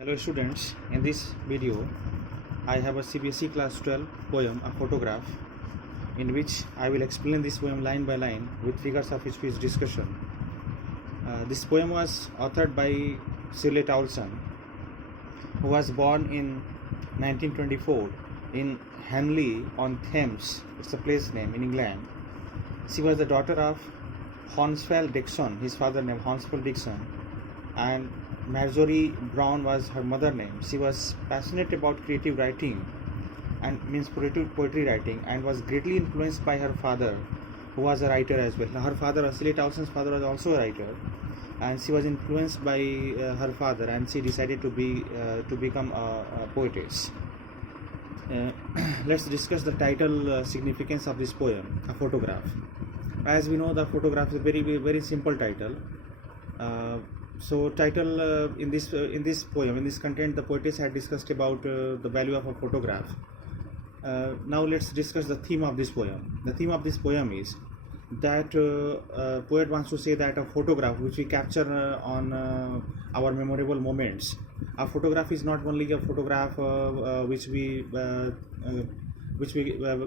Hello students, in this video I have a CBSE class 12 poem, a photograph, in which I will explain this poem line by line with figures of speech discussion. This poem was authored by Shirley Towson, who was born in 1924 in Henley on Thames. It's a place name in England. She was the daughter of Hornbill Dixon, his father named Hornbill Dixon, and Marjorie Brown was her mother name. She was passionate about creative writing and means poetry writing, and was greatly influenced by her father, who was a writer as well. Her father, Shirley Towson's father, was also a writer, and she was influenced by her father, and she decided to become a poetess. Let's discuss the title significance of this poem, a photograph. As we know, the photograph is a very simple title. So title in this poem, in this content, the poetess had discussed about the value of a photograph. Now let's discuss the theme of this poem. The theme of this poem is that poet wants to say that a photograph which we capture on our memorable moments. A photograph is not only a photograph which we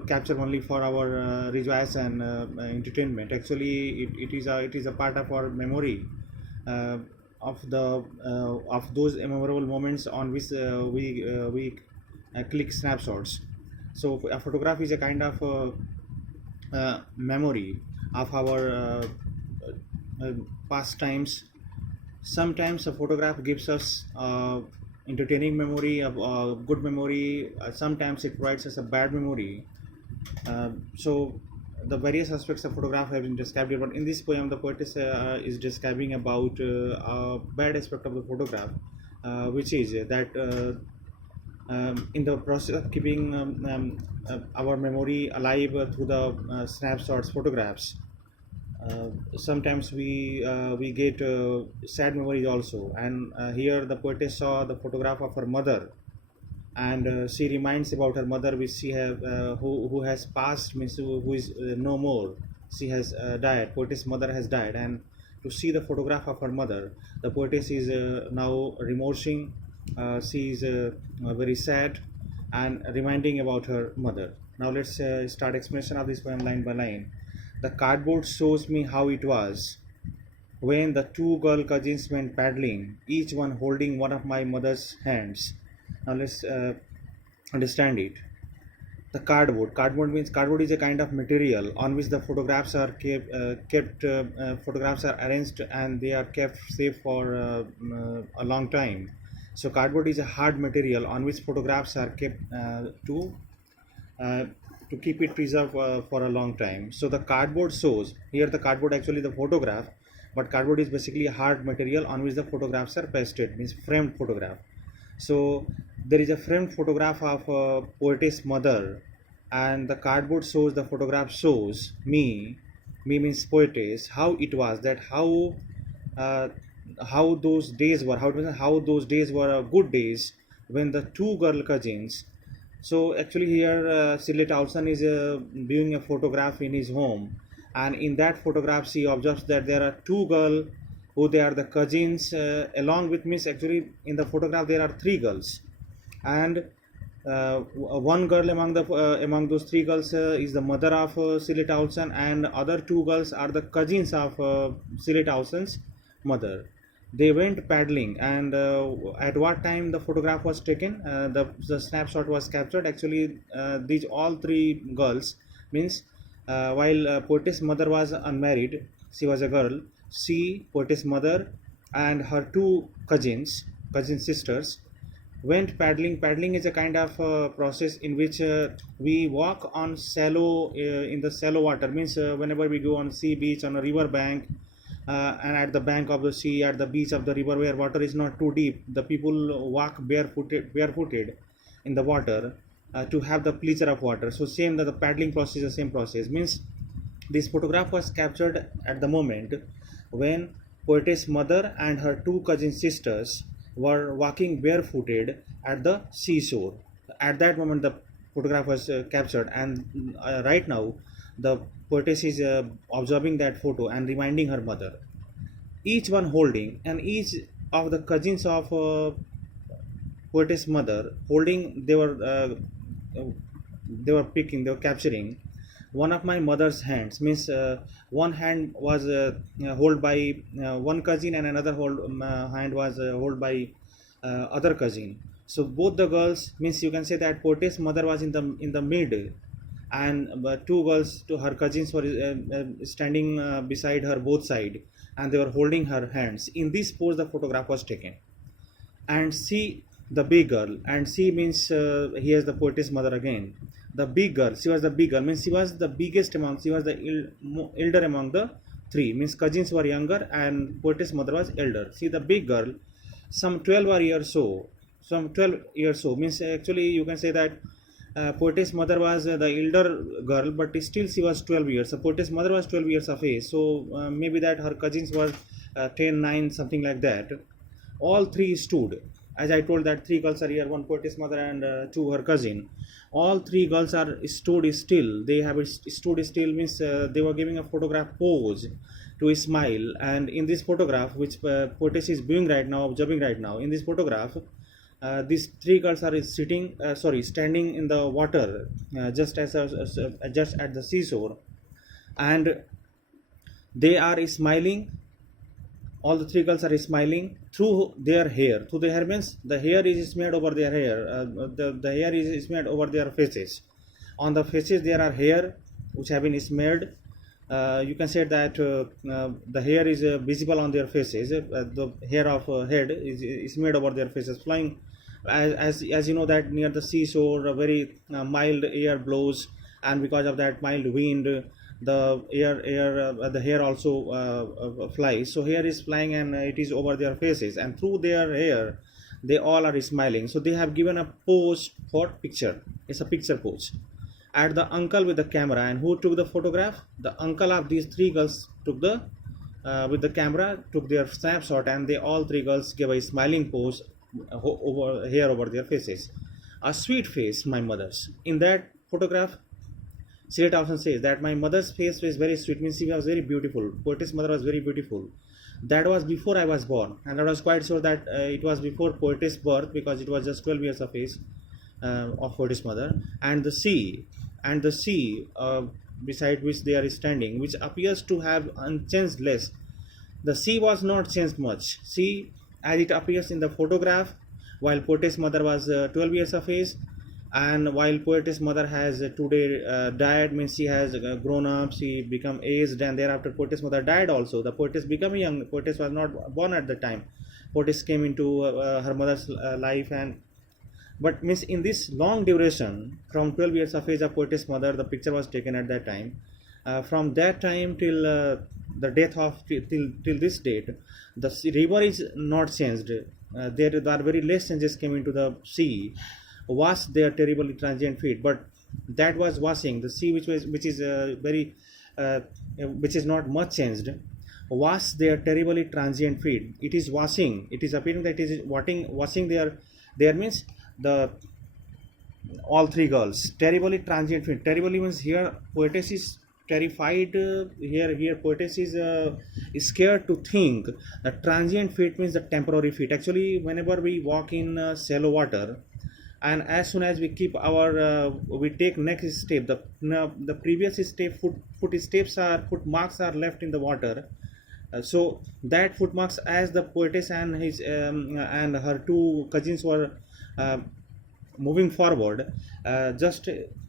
capture only for our rejoice and entertainment. Actually, it is a part of our memory. Of those memorable moments on which we click snapshots. So a photograph is a kind of memory of our past times. Sometimes a photograph gives us entertaining memory, a good memory. Sometimes it provides us a bad memory. So the various aspects of photograph have been described here, but in this poem the poetess is describing about a bad aspect of the photograph, which is that in the process of keeping our memory alive through the snapshots, photographs, sometimes we get sad memories also. And here the poetess saw the photograph of her mother, and she reminds about her mother, which she have who has passed, means who is no more. She has died. Poetess' mother has died, and to see the photograph of her mother, the poetess is now remorsing. She is very sad and reminding about her mother. Now let's start explanation of this poem line by line. The cardboard shows me how it was when the two girl cousins went paddling, each one holding one of my mother's hands. Now let's understand it. The cardboard means cardboard is a kind of material on which the photographs are kept. Photographs are arranged and they are kept safe for a long time. So cardboard is a hard material on which photographs are kept to keep it preserved for a long time. So the cardboard shows here, the cardboard actually the photograph, but cardboard is basically a hard material on which the photographs are pasted, means framed photograph. So there is a framed photograph of a poetess' mother, and the cardboard shows, the photograph shows me means poetess, how it was, that how those days were, how those days were good days when the two girl cousins. So actually here Shirley Towson is viewing a photograph in his home, and in that photograph she observes that there are two girls who they are the cousins, along with Miss. Actually in the photograph there are three girls, and one girl among those three girls is the mother of Shirley Towson, and other two girls are the cousins of Shirley Towson's mother. They went paddling, and at what time the photograph was taken, the snapshot was captured. Actually these all three girls means while poetess' mother was unmarried, she was a girl. She, poetess' mother, and her two cousin sisters went paddling. Paddling is a kind of process in which we walk on in the shallow water, means whenever we go on sea beach, on a river bank, and at the bank of the sea, at the beach of the river where water is not too deep, the people walk barefooted in the water to have the pleasure of water. So same, that the paddling process is the same process, means this photograph was captured at the moment when poetess' mother and her two cousin sisters were walking barefooted at the seashore. At that moment the photograph was captured, and right now the poetess is observing that photo and reminding her mother, each one holding, and each of the cousins of poetess mother holding, they were picking, they were capturing one of my mother's hands. Means one hand was hold by one cousin, and another hand was hold by other cousin. So both the girls, means you can say that poetess mother was in the middle, and two girls to her cousins were standing beside her both side, and they were holding her hands. In this pose the photograph was taken. And see the big girl, and she means here's the poetess mother again. The big girl, she was the big girl, means she was the biggest among, she was the elder among the three, means cousins were younger and poetess mother was elder. See the big girl, some 12 or years so, some 12 years so, means actually you can say that poetess mother was the elder girl, but still she was 12 years. So poetess mother was 12 years of age, so maybe that her cousins was 10, 9, something like that. All three stood. As I told that three girls are here, one poetess mother and two her cousin. All three girls are stood still. They have stood still, means they were giving a photograph pose to a smile. And in this photograph, which poetess is viewing right now, observing right now, in this photograph, these three girls are standing in the water, just just at the seashore, and they are smiling. All the three girls are smiling through their hair. Through their hair means the hair is smeared over their hair. The hair is smeared over their faces. On the faces there are hair which have been smeared. You can say that the hair is visible on their faces. The hair of head is smeared over their faces, flying. As you know that near the seashore, a very mild air blows, and because of that mild wind, the hair also flies. So hair is flying and it is over their faces, and through their hair they all are smiling. So they have given a pose for picture. It's a picture pose. At the uncle with the camera, and who took the photograph? The uncle of these three girls took the with the camera, took their snapshot, and they all three girls gave a smiling pose over hair over their faces. A sweet face, my mother's. In that photograph, Sirette often says that my mother's face was very sweet, means she was very beautiful. Poetess mother was very beautiful. That was before I was born, and I was quite sure that it was before poetess birth, because it was just 12 years of age of poetess mother. And the sea, beside which they are standing, which appears to have unchanged less. The sea was not changed much. See, as it appears in the photograph, while poetess mother was 12 years of age, and while poetess mother has today died, means she has grown up, she become aged, and thereafter poetess mother died also. The poetess became young. Poetess was not born at the time. Poetess came into her mother's life, and but means in this long duration, from 12 years of age of poetess mother, the picture was taken at that time. From that time till the death of till this date, the river is not changed. There are very less changes came into the sea. Wash their terribly transient feet, but that was washing the sea, which is very which is not much changed. Wash their terribly transient feet. It is washing. It is appearing that it is washing their means the all three girls terribly transient feet. Terribly means here poetess is terrified. Here poetess is scared to think. The transient feet means the temporary feet. Actually, whenever we walk in shallow water, and as soon as we keep our we take next step, the previous step foot marks are left in the water. So that foot marks, as the poetess and his and her two cousins were moving forward, just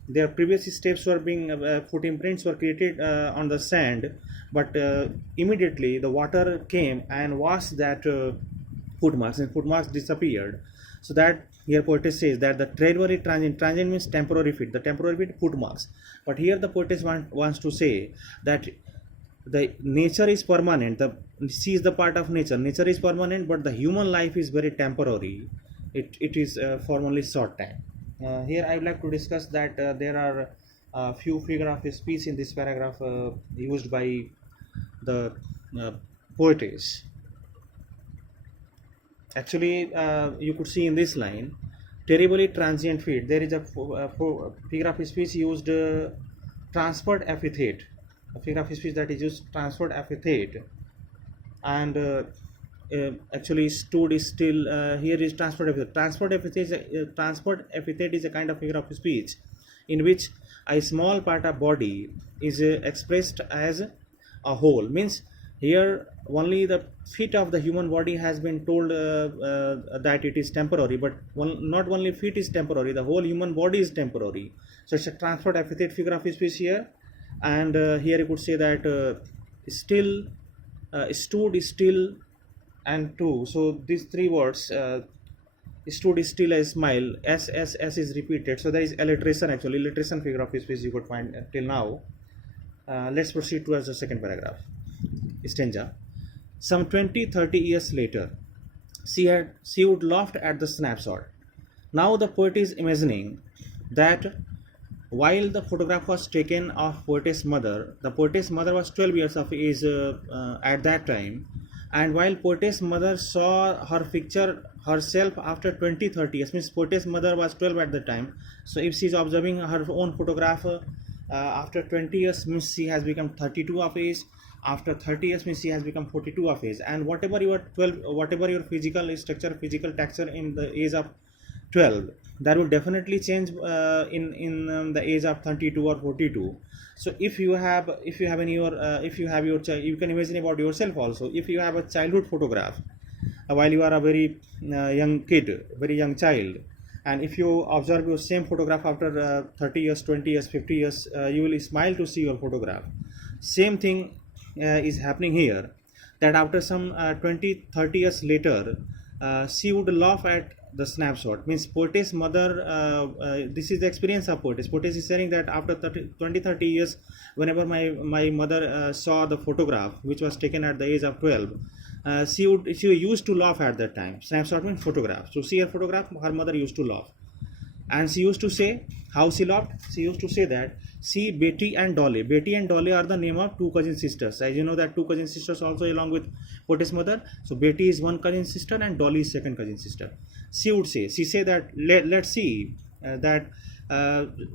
their previous steps were being foot imprints were created on the sand, but immediately the water came and washed that foot marks, and foot marks disappeared. So that here poetess says that the temporary transient means temporary feet, the temporary feet foot marks. But here the poetess wants to say that the nature is permanent. The sea is the part of nature. Nature is permanent, but the human life is very temporary. It is for only short time. Here I would like to discuss that there are a few figure of speech in this paragraph used by the poetess. Actually, you could see in this line, terribly transient feet. There is a figure of speech used transferred epithet. A figure of speech that is used transferred epithet, and actually stood still. Here is transport epithet. Transport epithet is a kind of figure of speech in which a small part of body is expressed as a whole. Means here only the feet of the human body has been told that it is temporary, but not only feet is temporary, the whole human body is temporary. So it's a transport epithet figure of speech here. And here you could say that still, stood still, and two. So these three words, stood still, a smile, s is repeated. So there is alliteration, actually alliteration figure of speech you could find till now. Let's proceed towards the second paragraph, stanza. Some 20-30 years later, she would laughed at the snapshot. Now the poet is imagining that while the photograph was taken of poetess mother, the poetess mother was 12 years of age at that time, and while poetess mother saw her picture herself after 20-30 years, means poetess mother was 12 at the time. So if she is observing her own photograph after 20 years, means she has become 32 of age. After 30 years means she has become 42 of age. And whatever your physical structure, physical texture in the age of 12, that will definitely change in the age of 32 or 42. So if you have your child, you can imagine about yourself also. If you have a childhood photograph while you are a very young kid, very young child, and if you observe your same photograph after 30 years, 20 years, 50 years, you will smile to see your photograph. Same thing is happening here, that after some 20-30 years later, she would laugh at the snapshot. Means poetess mother, this is the experience of poetess. Poetess is saying that after 20-30 years, whenever my mother saw the photograph which was taken at the age of 12, she used to laugh at that time. Snapshot means photograph. So see her photograph, her mother used to laugh. And she used to say, how she laughed? She used to say that, see, Betty and Dolly. Betty and Dolly are the name of two cousin sisters. As you know that two cousin sisters also along with poetess mother. So Betty is one cousin sister and Dolly is second cousin sister. She say that, let's see that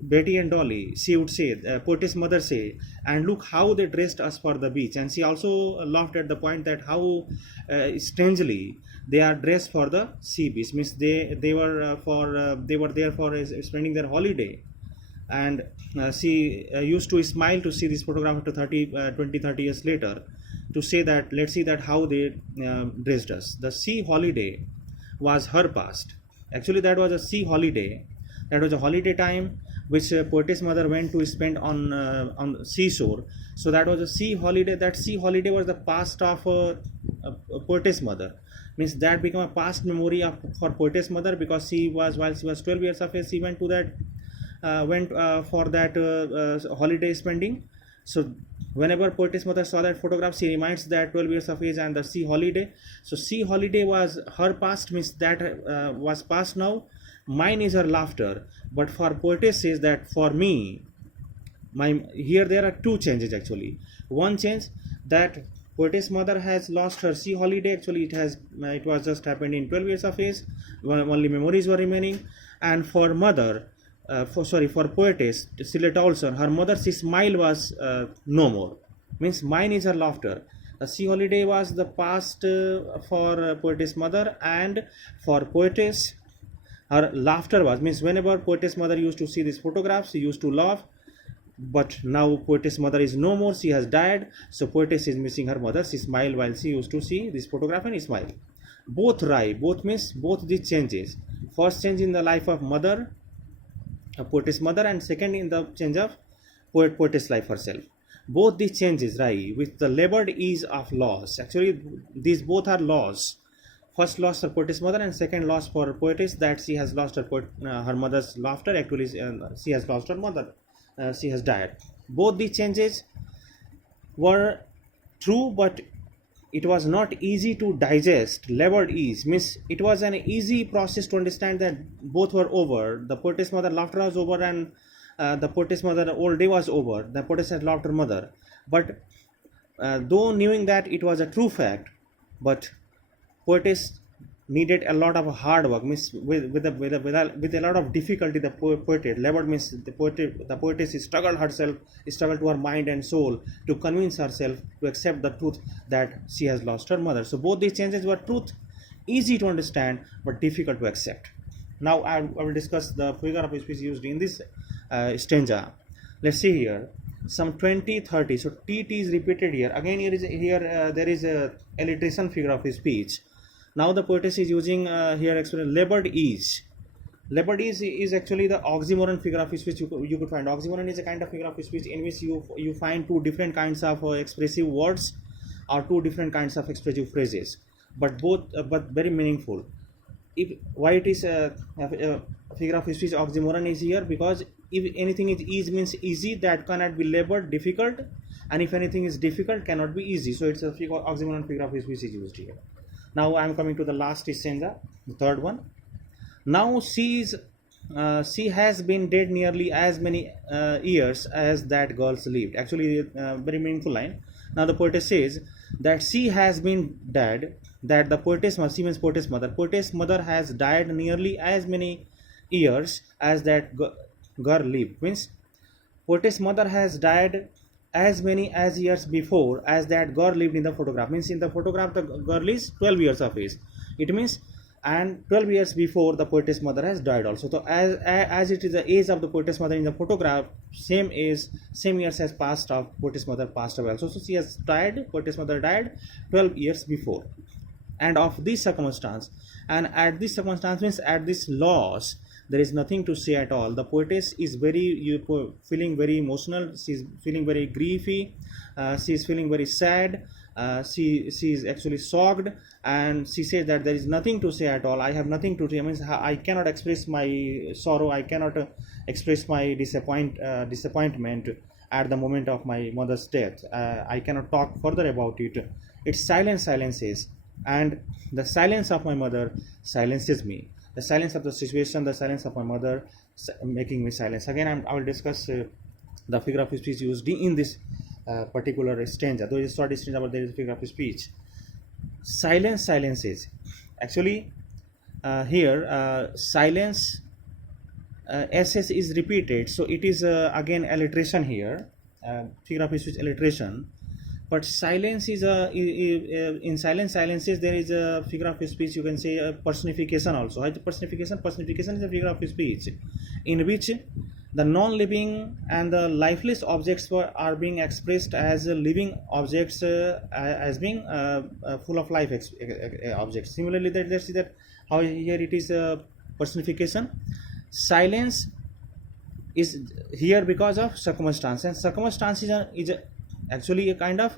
Betty and Dolly, she would say, poetess mother say, and look how they dressed us for the beach. And she also laughed at the point that how strangely they are dressed for the sea beach. Means they were there for spending their holiday. And she used to smile to see this photograph after 20-30 years later, to say that, let's see that how they dressed us. The sea holiday was her past. Actually that was a sea holiday. That was a holiday time which poetess mother went to spend on seashore. So that was a sea holiday. That sea holiday was the past of poetess mother. Means that became a past memory for poetess mother, because while she was 12 years of age, she went to that for that holiday spending. So whenever poetess mother saw that photograph, she reminds that 12 years of age and the sea holiday. So sea holiday was her past, means that was past now. Mine is her laughter. But for poetess says that for me, here there are two changes actually. One change, that poetess mother has lost her sea holiday. Actually it was just happened in 12 years of age. Only memories were remaining. And for mother, for poetess Sillett Olson, her mother's smile was no more. Means mine is her laughter. The sea holiday was the past for poetess mother, and for poetess her laughter was, means whenever poetess mother used to see these photographs, she used to laugh. But now poetess mother is no more, she has died. So poetess is missing her mother. She smiled while she used to see this photograph and smile. Both means both these changes. First change in the life of mother, poetess mother, and second in the change of poetess life herself. Both these changes with the labored ease of loss. Actually these both are loss. First loss for poetess mother, and second loss for poetess, that she has lost her mother's laughter. Actually she has lost her mother. She has died. Both these changes were true, but it was not easy to digest. Labored ease means it was an easy process to understand that both were over. The poetess mother laughter was over, and the poetess mother old day was over. The poetess had loved her mother. But though knowing that it was a true fact, but poetess needed a lot of hard work, means with a lot of difficulty. The poetess labored, means the poetess struggled herself, struggled to her mind and soul to convince herself to accept the truth that she has lost her mother. So both these changes were truth, easy to understand but difficult to accept. Now I will discuss the figure of speech used in this stanza. Let's see here some 20, 30. So tt is repeated here again. There is a alliteration figure of speech. Now the poetess is using here expression labored is. Labored is actually the oxymoron figure of speech you could find. Oxymoron is a kind of figure of speech in which you find two different kinds of expressive words or two different kinds of expressive phrases, but both but very meaningful. If why it is a figure of speech oxymoron is here, because if anything is easy means easy, that cannot be labored, difficult, and if anything is difficult cannot be easy. So it's a oxymoron figure of speech is used here. Now I am coming to the last stanza, the third one. Now she has been dead nearly as many years as that girl's lived. Actually, very meaningful line. Now the poetess says that she has been dead, that the poetess, she means poetess mother has died nearly as many years as that girl lived. Means poetess mother has died as many as years before as that girl lived in the photograph. Means in the photograph the girl is 12 years of age. It means, and 12 years before the poetess mother has died also. So as it is the age of the poetess mother in the photograph, same years has passed of poetess mother passed away also. So she has died, poetess mother died 12 years before. And of this circumstance, and at this circumstance means at this loss, there is nothing to say at all. The poetess is feeling very emotional. She is feeling very griefy. She is feeling very sad. She is actually shocked, and she says that there is nothing to say at all. I have nothing to say. Means I cannot express my sorrow. I cannot express my disappointment at the moment of my mother's death. I cannot talk further about it. It's silences, and the silence of my mother silences me. The silence of the situation, the silence of my mother making me silence. Again, I will discuss the figure of speech used in this particular stanza. Though it's short stanza, but there is a figure of speech. Silences. Actually, here silence SS is repeated, so it is again alliteration here. Figure of speech alliteration. But silence is in silences there is a figure of speech, you can say a personification also. Personification is a figure of speech in which the non-living and the lifeless objects are being expressed as living objects, as being full of life objects. Similarly, let's see that how here it is a personification. Silence is here because of circumstance, and circumstance is actually a kind of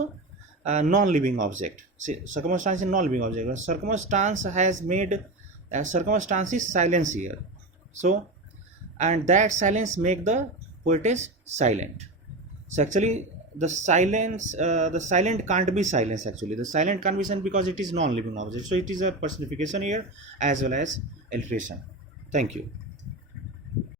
non-living object. See, circumstance is non-living object. Circumstance has made circumstance is silence here. So, and that silence make the poetess silent. So actually, the silent can't be silence. Actually, the silent can't be silent because it is non-living object. So it is a personification here as well as alliteration. Thank you.